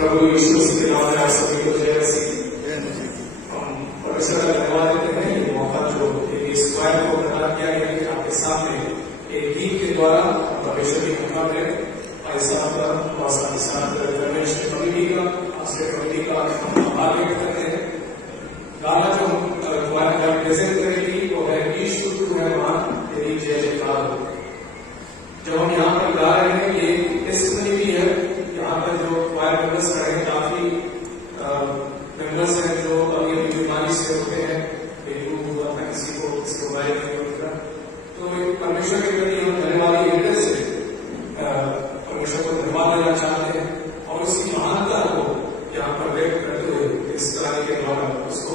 प्रभु यीशु मसीह के नाम में आप सभी को जय मसीह। हम परमेश्वर का धन्यवाद देते हैं ये मौका जो इस स्क्वायर को प्रदान किया गया कि आपके सामने एक गीत के द्वारा परमेश्वर की महिमा करें। भाई साहब का और साथ ही साथ रमेश कमेटी का आश्रय कमेटी का हम आभार व्यक्त करते हैं। गाना जो हमारे प्रेजेंट करेगी वो है ईश्वर तू है महान तेरी जय जयकार। जब हम यहाँ पर गा रहे हैं ये टेस्टिमनी भी है। यहाँ पर जो क्वायर मेंबर्स खड़े हैं काफी मेंबर्स हैं जो अभी अभी बीमारी से होते हैं, डेंगू हुआ था किसी को वायरल नहीं होता। तो परमेश्वर के प्रति हम धन्यवाद हृदय से परमेश्वर को धन्यवाद देना चाहते हैं और उसकी महानता को यहाँ पर व्यक्त करते हुए इस गाने के द्वारा उसको